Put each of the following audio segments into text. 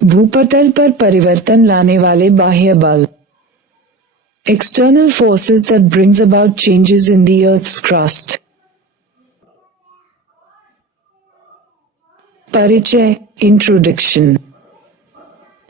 भूपटल पर परिवर्तन लाने वाले बाह्य बल। External forces that brings about changes in the Earth's crust. परिचय, इंट्रोडक्शन।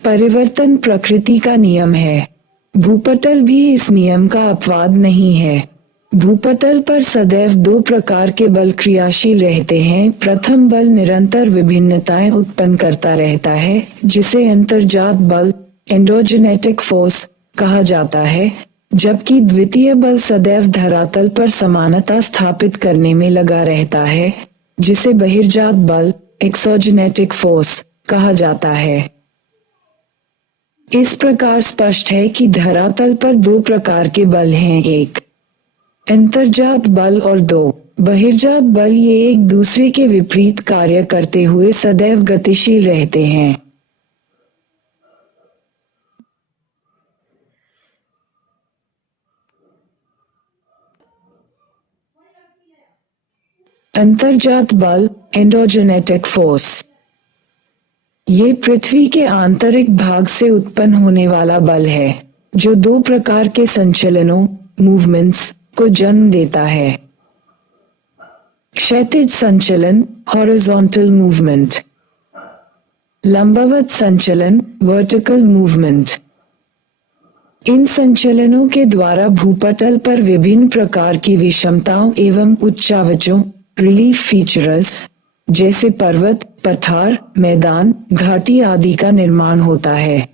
परिवर्तन प्रकृति का नियम है। भूपटल भी इस नियम का अपवाद नहीं है। भूपटल पर सदैव दो प्रकार के बल क्रियाशील रहते हैं। प्रथम बल निरंतर विभिन्नताएं उत्पन्न करता रहता है, जिसे अंतर्जात बल, एंडोजेनेटिक फोर्स कहा जाता है, जबकि द्वितीय बल सदैव धरातल पर समानता स्थापित करने में लगा रहता है, जिसे बहिर्जात बल, एक्सोजेनेटिक फोर्स कहा जाता है। इस प्रकार स्पष्ट है कि धरातल पर दो प्रकार के बल हैं, एक अंतर्जात बल और दो बहिर्जात बल। ये एक दूसरे के विपरीत कार्य करते हुए सदैव गतिशील रहते हैं। अंतर्जात बल, एंडोजेनेटिक फोर्स, ये पृथ्वी के आंतरिक भाग से उत्पन्न होने वाला बल है, जो दो प्रकार के संचलनों, मूवमेंट्स को जन्म देता है। क्षैतिज संचलन, हॉरिजॉन्टल मूवमेंट, लंबवत संचलन, वर्टिकल मूवमेंट। इन संचलनों के द्वारा भूपटल पर विभिन्न प्रकार की विषमताओं एवं उच्चावचों, रिलीफ फीचर्स, जैसे पर्वत, पठार, मैदान, घाटी आदि का निर्माण होता है।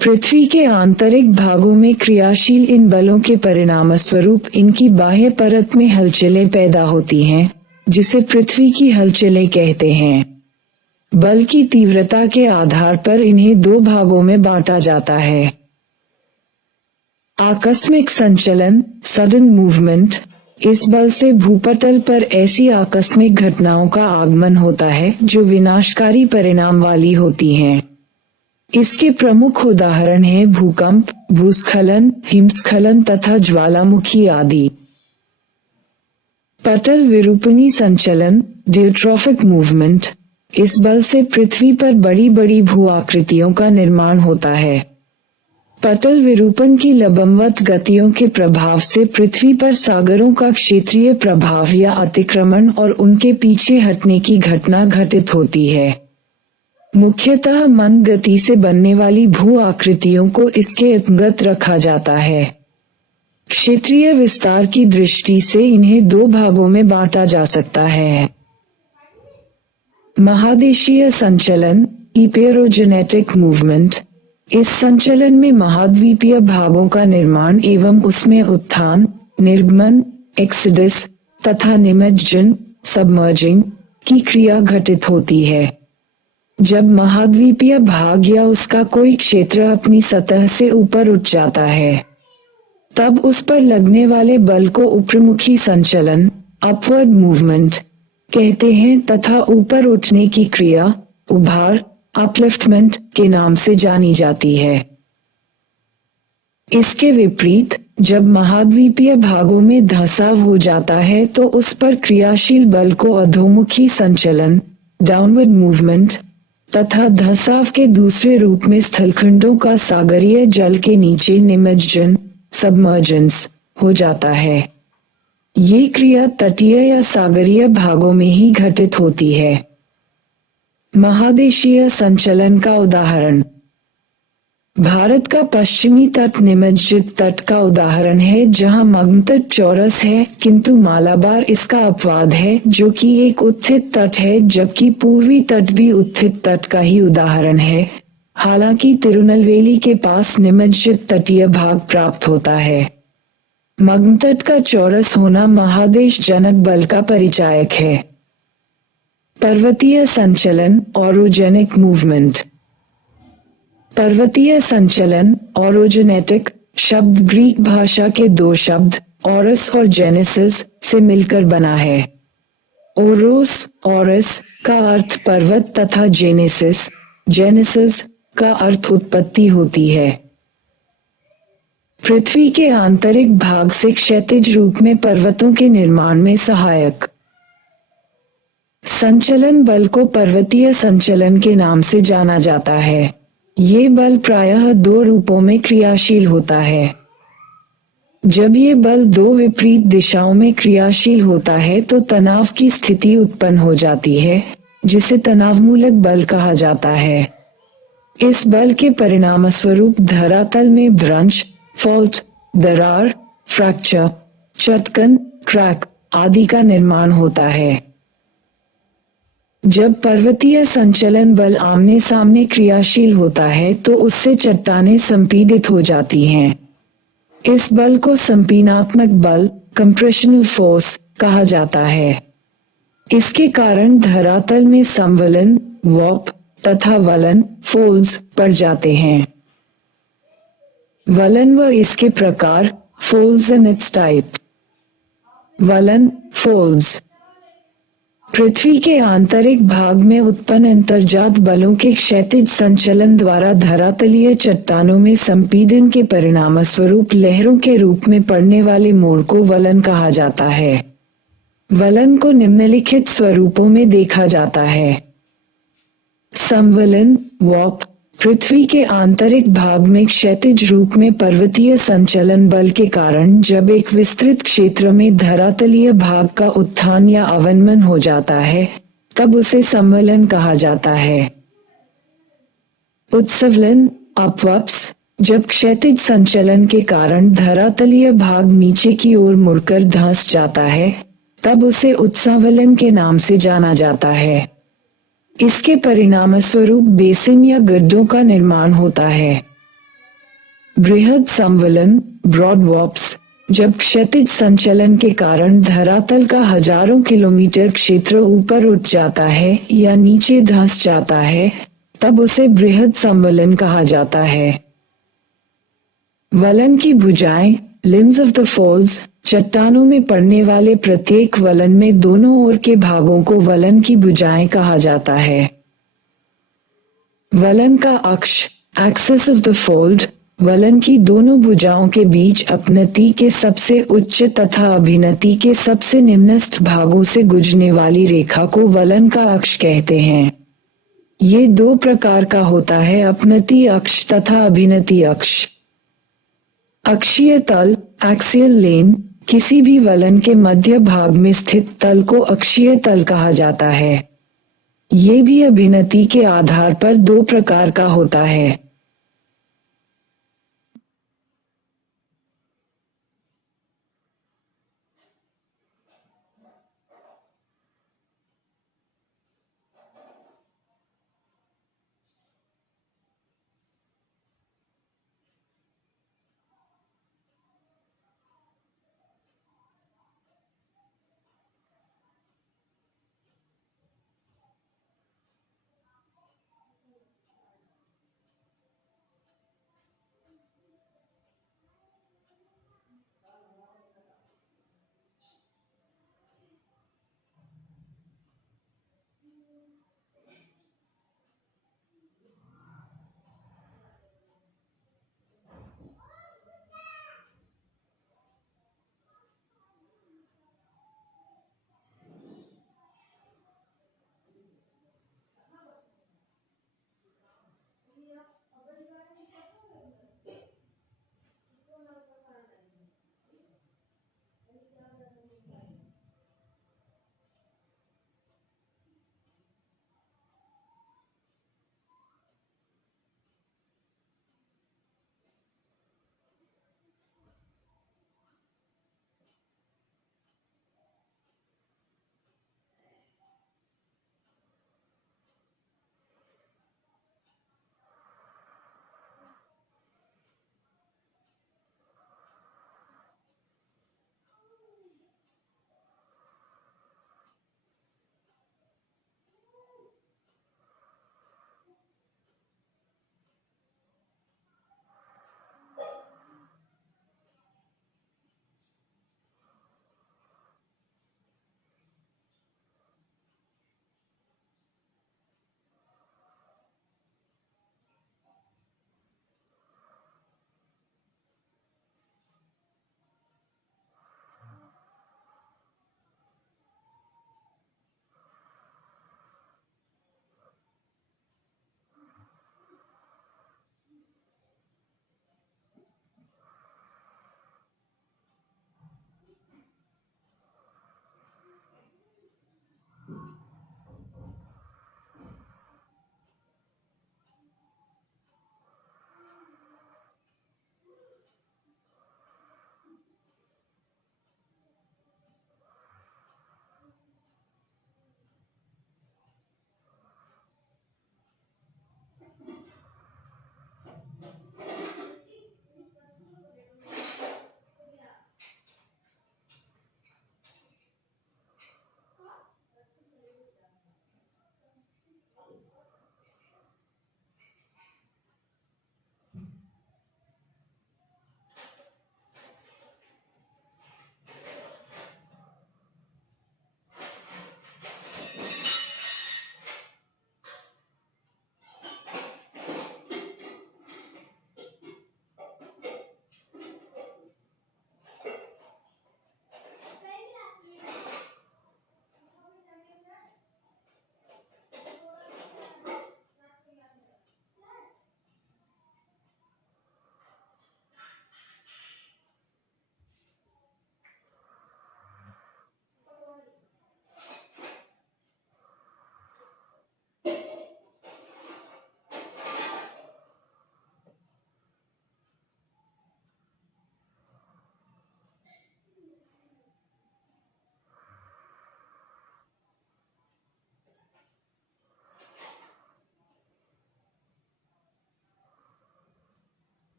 पृथ्वी के आंतरिक भागों में क्रियाशील इन बलों के परिणामस्वरूप इनकी बाह्य परत में हलचलें पैदा होती हैं, जिसे पृथ्वी की हलचलें कहते हैं। बल की तीव्रता के आधार पर इन्हें दो भागों में बांटा जाता है। आकस्मिक संचलन, सडन मूवमेंट। इस बल से भूपटल पर ऐसी आकस्मिक घटनाओं का आगमन होता है जो विनाशकारी परिणाम वाली होती हैं। इसके प्रमुख उदाहरण हैं भूकंप, भूस्खलन, हिमस्खलन तथा ज्वालामुखी आदि। पटल विरूपणी संचलन, जियोट्रॉफिक मूवमेंट। इस बल से पृथ्वी पर बड़ी बड़ी भू आकृतियों का निर्माण होता है। पटल विरूपण की लंबवत गतियों के प्रभाव से पृथ्वी पर सागरों का क्षेत्रीय प्रभाव या अतिक्रमण और उनके पीछे हटने की घटना घटित होती है। मुख्यतः मंद गति से बनने वाली भू आकृतियों को इसके अंतर्गत रखा जाता है। क्षेत्रीय विस्तार की दृष्टि से इन्हें दो भागों में बांटा जा सकता है। महादेशीय संचलन, इपेरोजेनेटिक मूवमेंट। इस संचलन में महाद्वीपीय भागों का निर्माण एवं उसमें उत्थान, निर्गमन, एक्सोडस तथा निमज्जन, सबमर्जिंग की क्रिया घटित होती है। जब महाद्वीपीय भाग या उसका कोई क्षेत्र अपनी सतह से ऊपर उठ जाता है, तब उस पर लगने वाले बल को ऊपरमुखी संचलन, अपवर्ड मूवमेंट कहते हैं तथा ऊपर उठने की क्रिया, उभार, अपलिफ्टमेंट के नाम से जानी जाती है। इसके विपरीत जब महाद्वीपीय भागों में धंसाव हो जाता है तो उस पर क्रियाशील बल को अधोमुखी संचलन, डाउनवर्ड मूवमेंट तथा धंसाव के दूसरे रूप में स्थलखंडों का सागरीय जल के नीचे निमज्जन, सबमर्जेंस हो जाता है। ये क्रिया तटीय या सागरीय भागों में ही घटित होती है। महादेशीय संचलन का उदाहरण। भारत का पश्चिमी तट निमज्जित तट का उदाहरण है, जहां मग्न तट चौरस है, किंतु मालाबार इसका अपवाद है जो कि एक उत्थित तट है, जबकि पूर्वी तट भी उत्थित तट का ही उदाहरण है। हालांकि तिरुनेलवेली के पास निमज्जित तटीय भाग प्राप्त होता है। मग्न तट का चौरस होना महादेश जनक बल का परिचायक है। पर्वतीय संचलन, ओरोजेनिक मूवमेंट। पर्वतीय संचलन, ओरोजेनेटिक शब्द ग्रीक भाषा के दो शब्द ओरस और जेनेसिस से मिलकर बना है। ओरोस, ओरस का अर्थ पर्वत तथा जेनेसिस, जेनेसिस का अर्थ उत्पत्ति होती है। पृथ्वी के आंतरिक भाग से क्षैतिज रूप में पर्वतों के निर्माण में सहायक संचलन बल को पर्वतीय संचलन के नाम से जाना जाता है। ये बल प्रायः दो रूपों में क्रियाशील होता है। जब ये बल दो विपरीत दिशाओं में क्रियाशील होता है तो तनाव की स्थिति उत्पन्न हो जाती है, जिसे तनावमूलक बल कहा जाता है। इस बल के परिणामस्वरूप धरातल में भ्रंश, फॉल्ट, दरार, फ्रैक्चर, चटकन, क्रैक आदि का निर्माण होता है। जब पर्वतीय संचलन बल आमने सामने क्रियाशील होता है तो उससे चट्टानें संपीड़ित हो जाती हैं। इस बल को संपीड़नात्मक बल, कंप्रेशनल फोर्स कहा जाता है। इसके कारण धरातल में संवलन, वॉर्प तथा वलन, फोल्ड्स पड़ जाते हैं। वलन व इसके प्रकार, फोल्ड्स एंड इट्स टाइप। वलन, फोल्ड्स पृथ्वी के आंतरिक भाग में उत्पन्न अंतर्जात बलों के क्षैतिज संचलन द्वारा धरातलीय चट्टानों में संपीड़न के परिणामस्वरूप लहरों के रूप में पड़ने वाले मोड़ को वलन कहा जाता है। वलन को निम्नलिखित स्वरूपों में देखा जाता है। संवलन, वॉर्प, पृथ्वी के आंतरिक भाग में क्षैतिज रूप में पर्वतीय संचलन बल के कारण जब एक विस्तृत क्षेत्र में धरातलीय भाग का उत्थान या अवनमन हो जाता है, तब उसे संवलन कहा जाता है। उत्सवलन, अपवाप्स, जब क्षैतिज संचलन के कारण धरातलीय भाग नीचे की ओर मुड़कर धंस जाता है, तब उसे उत्सावलन के नाम से जाना जाता है। इसके परिणामस्वरूप बेसिन या गड्ढों का निर्माण होता है। बृहद संवलन, ब्रॉड वॉर्प्स, जब क्षैतिज संचलन के कारण धरातल का हजारों किलोमीटर क्षेत्र ऊपर उठ जाता है या नीचे धंस जाता है, तब उसे बृहद संवलन कहा जाता है। वलन की भुजाएं, लिम्स ऑफ द फॉल्स, चट्टानों में पड़ने वाले प्रत्येक वलन में दोनों ओर के भागों को वलन की भुजाएं कहा जाता है। वलन का अक्ष, एक्सिस ऑफ द फोल्ड, वलन की दोनों भुजाओं के बीच अपनति के सबसे उच्च तथा अभिनति के सबसे निम्नस्थ भागों से गुजरने वाली रेखा को वलन का अक्ष कहते हैं। ये दो प्रकार का होता है, अपनति अक्ष तथा अभिनति अक्ष। अक्षीय तल, एक्सियल लेन, किसी भी वलन के मध्य भाग में स्थित तल को अक्षीय तल कहा जाता है। ये भी अभिनति के आधार पर दो प्रकार का होता है।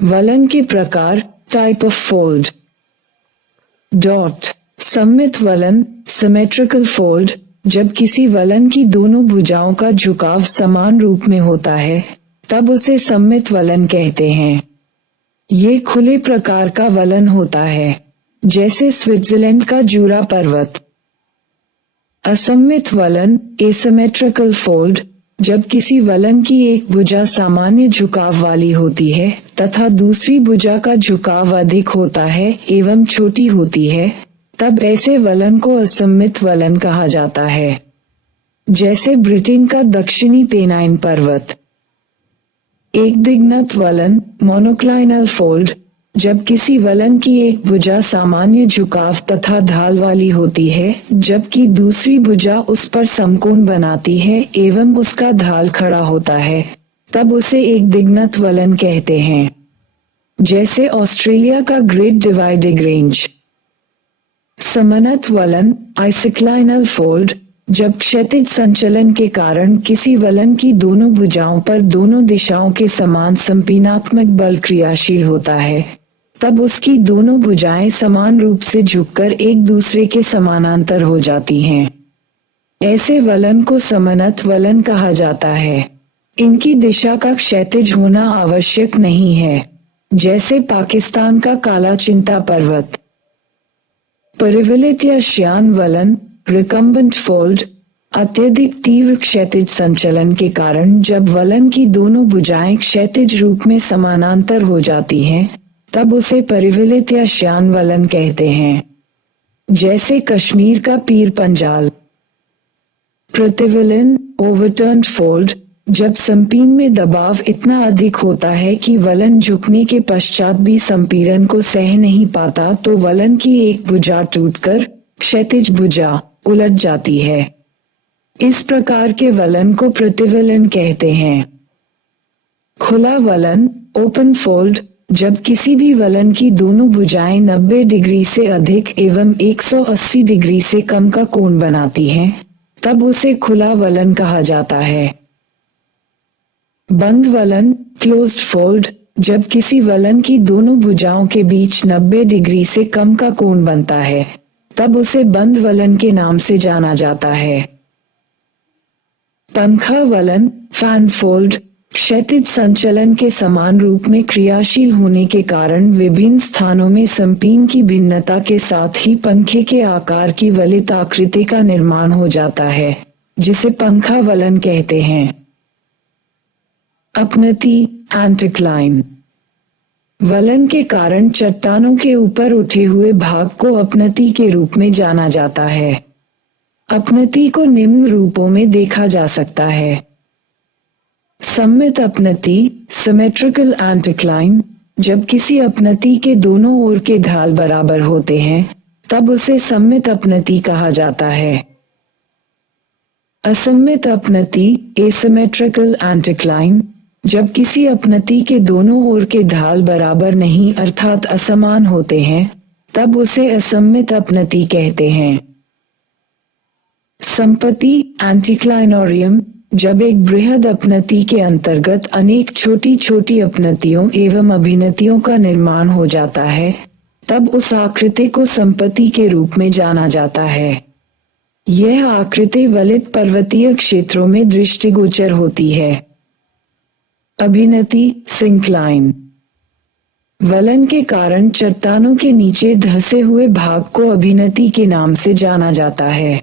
वलन के प्रकार, टाइप ऑफ फोल्ड। डॉट, सममित वलन, सिमेट्रिकल फोल्ड, जब किसी वलन की दोनों भुजाओं का झुकाव समान रूप में होता है तब उसे सममित वलन कहते हैं। ये खुले प्रकार का वलन होता है, जैसे स्विट्जरलैंड का जूरा पर्वत। असममित वलन, एसिमेट्रिकल फोल्ड, जब किसी वलन की एक भुजा सामान्य झुकाव वाली होती है तथा दूसरी भुजा का झुकाव अधिक होता है एवं छोटी होती है, तब ऐसे वलन को असममित वलन कहा जाता है, जैसे ब्रिटेन का दक्षिणी पेनाइन पर्वत। एक दिग्नत वलन, मोनोक्लाइनल फोल्ड, जब किसी वलन की एक भुजा सामान्य झुकाव तथा ढाल वाली होती है जबकि दूसरी भुजा उस पर समकोण बनाती है एवं उसका ढाल खड़ा होता है, तब उसे एक दिग्नत वलन कहते हैं, जैसे ऑस्ट्रेलिया का ग्रेट डिवाइडिंग रेंज। समोन्नत वलन, आइसोक्लाइनल फोल्ड, जब क्षैतिज संचलन के कारण किसी वलन की दोनों भुजाओं पर दोनों दिशाओं के समान संपीनात्मक बल क्रियाशील होता है, तब उसकी दोनों भुजाएं समान रूप से झुककर एक दूसरे के समानांतर हो जाती हैं। ऐसे वलन को समोन्नत वलन कहा जाता है। इनकी दिशा का क्षैतिज होना आवश्यक नहीं है, जैसे पाकिस्तान का काला चिंता पर्वत। परिवलित या श्यान वलन, रिकम्बेंट फोल्ड, अत्यधिक तीव्र क्षैतिज संचलन के कारण जब वलन की दोनों भुजाएं क्षैतिज रूप में समानांतर हो जाती हैं, तब उसे परिवलित या श्यान वलन कहते हैं, जैसे कश्मीर का पीर पंजाल। प्रतिवलन, ओवरटर्न्ड फोल्ड, जब संपीन में दबाव इतना अधिक होता है कि वलन झुकने के पश्चात भी संपीड़न को सह नहीं पाता तो वलन की एक भुजा टूटकर क्षैतिज भुजा उलट जाती है। इस प्रकार के वलन को प्रतिवलन कहते हैं। खुला वलन, ओपन फोल्ड, जब किसी भी वलन की दोनों भुजाएं 90 डिग्री से अधिक एवं 180 डिग्री से कम का कोण बनाती हैं, तब उसे खुला वलन कहा जाता है। बंद वलन, क्लोज्ड फोल्ड, जब किसी वलन की दोनों भुजाओं के बीच 90 डिग्री से कम का कोण बनता है, तब उसे बंद वलन के नाम से जाना जाता है। पंखा वलन, फैन फोल्ड, क्षैतिज संचलन के समान रूप में क्रियाशील होने के कारण विभिन्न स्थानों में संपीन की भिन्नता के साथ ही पंखे के आकार की वलित आकृति का निर्माण हो जाता है, जिसे पंखा वलन कहते हैं। अपनति, एंटिक्लाइन, वलन के कारण चट्टानों के ऊपर उठे हुए भाग को अपनति के रूप में जाना जाता है। अपनति को निम्न रूपों में देखा जा सकता है। सममित अपनति, सिमेट्रिकल एंटिक्लाइन, जब किसी अपनति के दोनों ओर के ढाल बराबर होते हैं तब उसे सममित अपनति कहा जाता है। असममित अपनति, एसिमेट्रिकल एंटिक्लाइन, जब किसी अपनति के दोनों ओर के ढाल बराबर नहीं अर्थात असमान होते हैं तब उसे असममित अपनति कहते हैं। संपत्ति, एंटीक्लाइनोरियम, जब एक बृहद अपनति के अंतर्गत अनेक छोटी छोटी अपनतियों एवं अभिनतियों का निर्माण हो जाता है, तब उस आकृति को संपत्ति के रूप में जाना जाता है। यह आकृति वलित पर्वतीय क्षेत्रों में दृष्टिगोचर होती है। अभिनति, सिंक्लाइन, वलन के कारण चट्टानों के नीचे धंसे हुए भाग को अभिनति के नाम से जाना जाता है।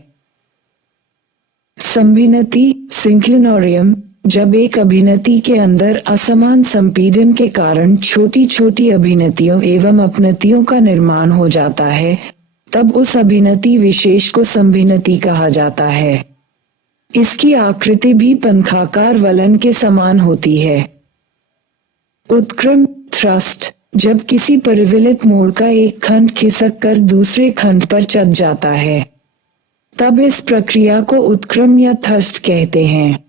संभिनति, सिंक्लिनोरियम, जब एक अभिनति के अंदर असमान संपीड़न के कारण छोटी छोटी अभिनतियों एवं अपनतियों का निर्माण हो जाता है, तब उस अभिनति विशेष को संभिनति कहा जाता है। इसकी आकृति भी पंखाकार वलन के समान होती है। उत्क्रम, थ्रस्ट, जब किसी परिवलित मोड़ का एक खंड खिसक कर दूसरे खंड पर चढ़ जाता है, तब इस प्रक्रिया को उत्क्रम या थ्रस्ट कहते हैं।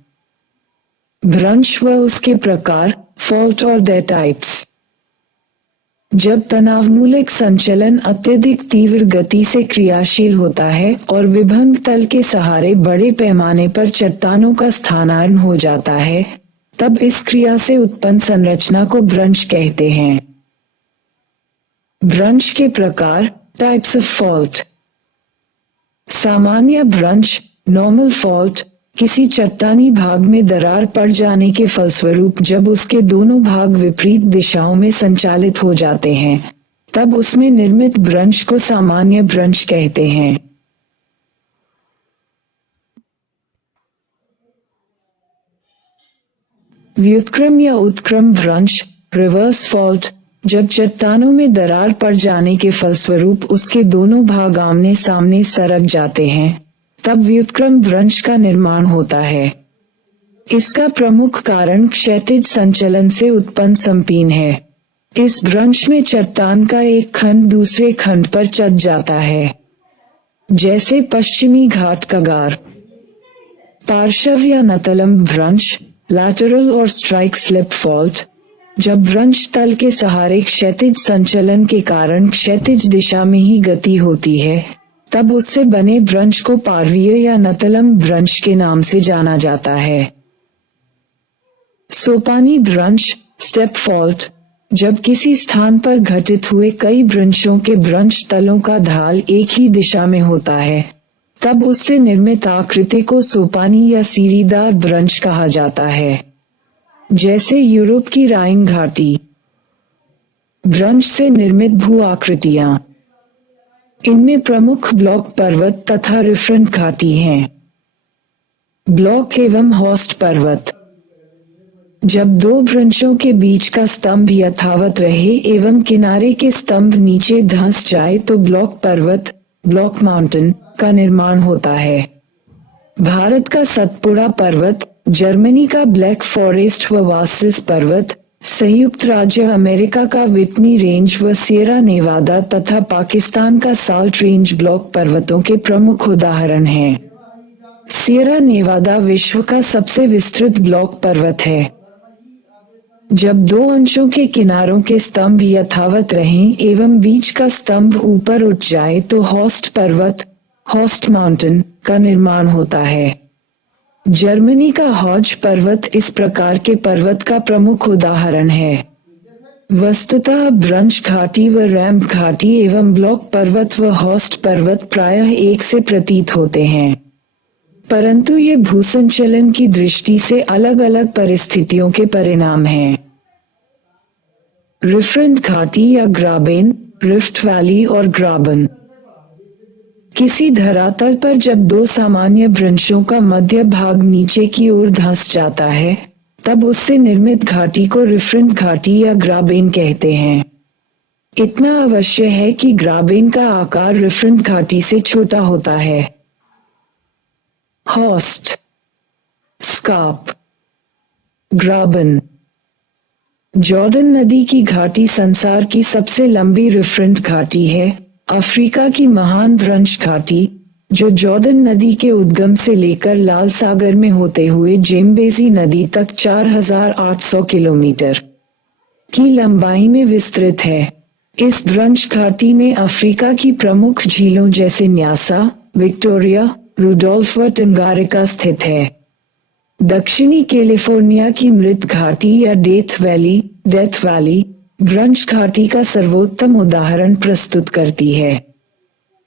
भ्रंश व उसके प्रकार, फॉल्ट और देयर टाइप्स, जब तनावमूलक संचलन अत्यधिक तीव्र गति से क्रियाशील होता है और विभंग तल के सहारे बड़े पैमाने पर चट्टानों का स्थानांतरण हो जाता है, तब इस क्रिया से उत्पन्न संरचना को भ्रंश कहते हैं। भ्रंश के प्रकार, टाइप्स ऑफ फॉल्ट। सामान्य भ्रंश, नॉर्मल फॉल्ट, किसी चट्टानी भाग में दरार पड़ जाने के फलस्वरूप जब उसके दोनों भाग विपरीत दिशाओं में संचालित हो जाते हैं, तब उसमें निर्मित भ्रंश को सामान्य भ्रंश कहते हैं। व्युत्क्रम या उत्क्रम भ्रंश, रिवर्स फॉल्ट, जब चट्टानों में दरार पड़ जाने के फलस्वरूप उसके दोनों भाग आमने सामने सरक जाते हैं, तब व्युत्क्रम भ्रंश का निर्माण होता है। इसका प्रमुख कारण क्षैतिज संचलन से उत्पन्न संपीन है। इस भ्रंश में चट्टान का एक खंड दूसरे खंड पर चढ़ जाता है, जैसे पश्चिमी घाट कगार। पार्श्व या नतलम भ्रंश, लैटरल और स्ट्राइक स्लिप फॉल्ट, जब भ्रंश तल के सहारे क्षैतिज संचलन के कारण क्षैतिज दिशा में ही गति होती है, तब उससे बने भ्रंश को पार्वीय या नतलम भ्रंश के नाम से जाना जाता है। सोपानी भ्रंश, स्टेप फॉल्ट, जब किसी स्थान पर घटित हुए कई भ्रंशों के भ्रंश तलों का ढाल एक ही दिशा में होता है, तब उससे निर्मित आकृति को सोपानी या सीढ़ीदार भ्रंश कहा जाता है, जैसे यूरोप की राइन घाटी। भ्रंश से निर्मित भू आकृतियां, इनमें प्रमुख ब्लॉक पर्वत तथा रिफरेंट घाटी हैं। ब्लॉक एवं हॉस्ट पर्वत, जब दो भ्रंशों के बीच का स्तंभ यथावत रहे एवं किनारे के स्तंभ नीचे धंस जाए तो ब्लॉक पर्वत, ब्लॉक माउंटेन, का निर्माण होता है। भारत का सतपुड़ा पर्वत, जर्मनी का ब्लैक फॉरेस्ट व वासिस पर्वत, संयुक्त राज्य अमेरिका का विटनी रेंज व सियरा नेवादा तथा पाकिस्तान का साल्ट रेंज ब्लॉक पर्वतों के प्रमुख उदाहरण हैं। सियरा नेवादा विश्व का सबसे विस्तृत ब्लॉक पर्वत है। जब दो अंशों के किनारों के स्तंभ यथावत रहें एवं बीच का स्तंभ ऊपर उठ जाए तो हॉस्ट पर्वत, हॉस्ट माउंटेन, का निर्माण होता है। जर्मनी का हॉज पर्वत इस प्रकार के पर्वत का प्रमुख उदाहरण है। वस्तुतः भ्रंश घाटी व रैम्प घाटी एवं ब्लॉक पर्वत व हॉस्ट पर्वत प्रायः एक से प्रतीत होते हैं, परंतु ये भूसंचलन की दृष्टि से अलग अलग परिस्थितियों के परिणाम हैं। रिफरेंट घाटी या ग्राबेन, रिफ्ट वैली और ग्राबन, किसी धरातल पर जब दो सामान्य भ्रंशों का मध्य भाग नीचे की ओर धंस जाता है, तब उससे निर्मित घाटी को रिफरेंट घाटी या ग्राबेन कहते हैं। इतना अवश्य है कि ग्राबेन का आकार रिफरेंट घाटी से छोटा होता है। हॉस्ट, स्कार्प, ग्राबन, जॉर्डन नदी की घाटी संसार की सबसे लंबी रिफरेंट घाटी है। अफ्रीका की महान भ्रंश घाटी, जो जॉर्डन नदी के उद्गम से लेकर लाल सागर में होते हुए जेम्बेजी नदी तक 4800 किलोमीटर की लंबाई में विस्तृत है। इस भ्रंश घाटी में अफ्रीका की प्रमुख झीलों जैसे न्यासा, विक्टोरिया, रुडोल्फ व टंगारिका स्थित है। दक्षिणी कैलिफोर्निया की मृत घाटी या डेथ वैली भ्रंश घाटी का सर्वोत्तम उदाहरण प्रस्तुत करती है।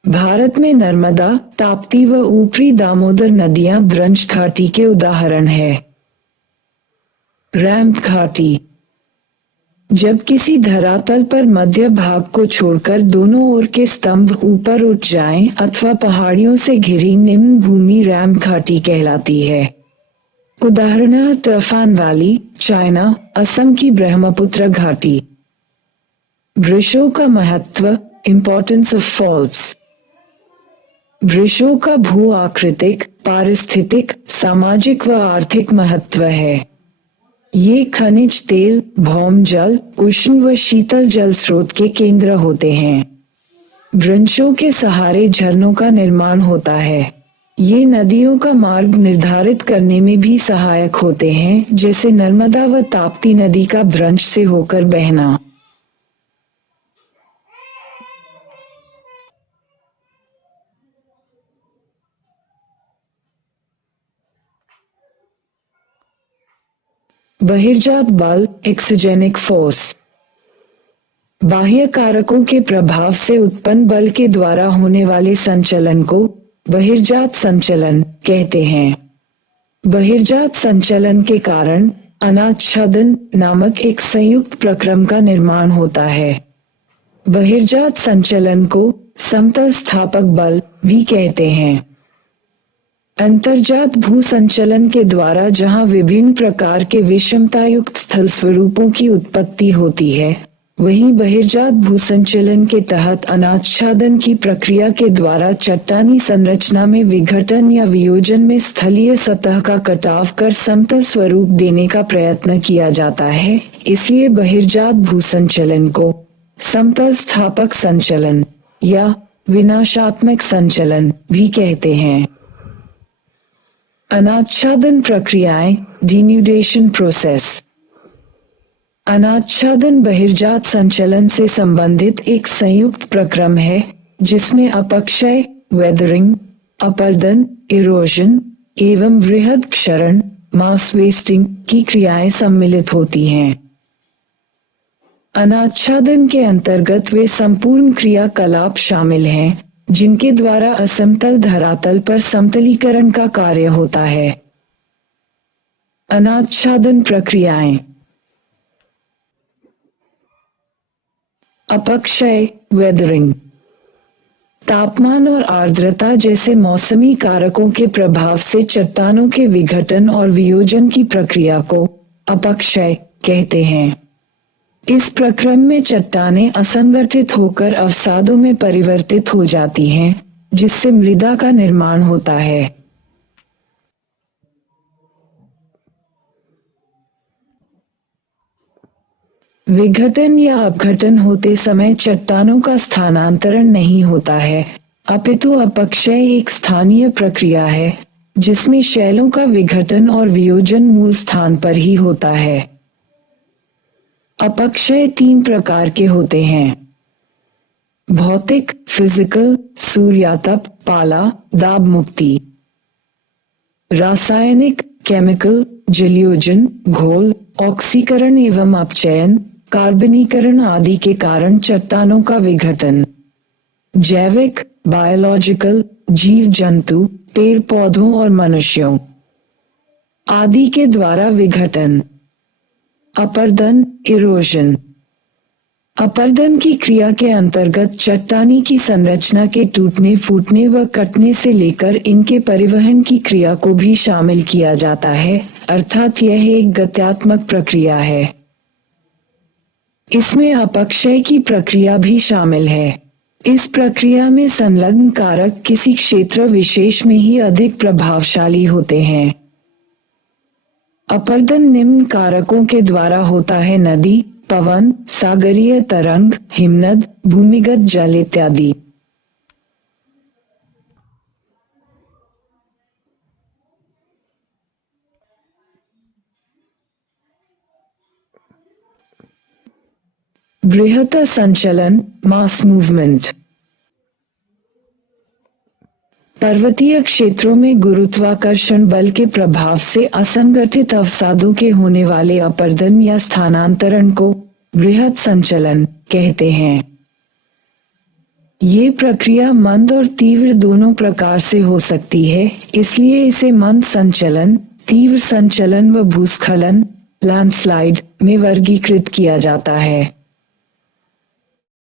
भारत में नर्मदा, ताप्ती व ऊपरी दामोदर नदियां भ्रंश घाटी के उदाहरण है। रैम्प घाटी, जब किसी धरातल पर मध्य भाग को छोड़कर दोनों ओर के स्तंभ ऊपर उठ जाएं अथवा पहाड़ियों से घिरी निम्न भूमि रैम्प घाटी कहलाती है। उदाहरण टफान वैली, चाइना, असम की ब्रह्मपुत्र घाटी। वृक्षों का महत्व, इम्पोर्टेंस ऑफ फॉल्स। वृक्षों का भू आकृतिक, पारिस्थितिक, सामाजिक व आर्थिक महत्व है। ये खनिज तेल, भौम जल, उष्ण व शीतल जल स्रोत के केंद्र होते हैं। वृक्षों के सहारे झरनों का निर्माण होता है। ये नदियों का मार्ग निर्धारित करने में भी सहायक होते हैं, जैसे नर्मदा व ताप्ती नदी का भ्रंश से होकर बहना। बहिर्जात बल, एक्सोजेनिक फोर्स। बाह्य कारकों के प्रभाव से उत्पन्न बल के द्वारा होने वाले संचलन को बहिर्जात संचलन कहते हैं। बहिर्जात संचलन के कारण अनाच्छादन नामक एक संयुक्त प्रक्रम का निर्माण होता है। बहिर्जात संचलन को समतल स्थापक बल भी कहते हैं। अंतर्जात भू संचलन के द्वारा जहां विभिन्न प्रकार के विषमतायुक्त स्थल स्वरूपों की उत्पत्ति होती है, वहीं बहिर्जात भूसंचलन के तहत अनाच्छादन की प्रक्रिया के द्वारा चट्टानी संरचना में विघटन या वियोजन में स्थलीय सतह का कटाव कर समतल स्वरूप देने का प्रयत्न किया जाता है। इसलिए बहिर्जात भूसंचलन को समतल स्थापक संचलन या विनाशात्मक संचलन भी कहते हैं। अनाच्छादन प्रक्रियाएं, डिन्यूडेशन प्रोसेस। अनाच्छादन बहिर्जात संचलन से संबंधित एक संयुक्त प्रक्रम है जिसमें अपक्षय, वेदरिंग, अपर्दन, इरोजन एवं वृहद क्षरण, मास वेस्टिंग की क्रियाएं सम्मिलित होती हैं। अनाच्छादन के अंतर्गत वे संपूर्ण क्रियाकलाप शामिल हैं जिनके द्वारा असमतल धरातल पर समतलीकरण का कार्य होता है। अनाच्छादन प्रक्रियाएं। अपक्षय, वेदरिंग। तापमान और आर्द्रता जैसे मौसमी कारकों के प्रभाव से चट्टानों के विघटन और वियोजन की प्रक्रिया को अपक्षय कहते हैं। इस प्रक्रम में चट्टानें असंगठित होकर अवसादों में परिवर्तित हो जाती हैं, जिससे मृदा का निर्माण होता है। विघटन या अपघटन होते समय चट्टानों का स्थानांतरण नहीं होता है, अपितु अपक्षय एक स्थानीय प्रक्रिया है जिसमें शैलों का विघटन और वियोजन मूल स्थान पर ही होता है। अपक्षय 3 प्रकार के होते हैं: भौतिक, फिजिकल, सूर्यातप, पाला, दाब मुक्ति। रासायनिक, केमिकल, जलयोजन, घोल, ऑक्सीकरण एवं अपचयन, कार्बनीकरण आदि के कारण चट्टानों का विघटन। जैविक, बायोलॉजिकल, जीव जंतु, पेड़ पौधों और मनुष्यों आदि के द्वारा विघटन। अपर्दन, इरोजन। अपर्दन की क्रिया के अंतर्गत चट्टानी की संरचना के टूटने, फूटने व कटने से लेकर इनके परिवहन की क्रिया को भी शामिल किया जाता है, अर्थात यह एक गत्यात्मक प्रक्रिया है। इसमें अपक्षय की प्रक्रिया भी शामिल है। इस प्रक्रिया में संलग्न कारक किसी क्षेत्र विशेष में ही अधिक प्रभावशाली होते हैं। अपर्दन निम्न कारकों के द्वारा होता है: नदी, पवन, सागरीय तरंग, हिमनद, भूमिगत जल इत्यादि। बृहत संचलन, मास मूवमेंट। पर्वतीय क्षेत्रों में गुरुत्वाकर्षण बल के प्रभाव से असंगठित अवसादों के होने वाले अपर्दन या स्थानांतरण को बृहत संचलन कहते हैं। ये प्रक्रिया मंद और तीव्र दोनों प्रकार से हो सकती है, इसलिए इसे मंद संचलन, तीव्र संचलन व भूस्खलन, लैंडस्लाइड में वर्गीकृत किया जाता है।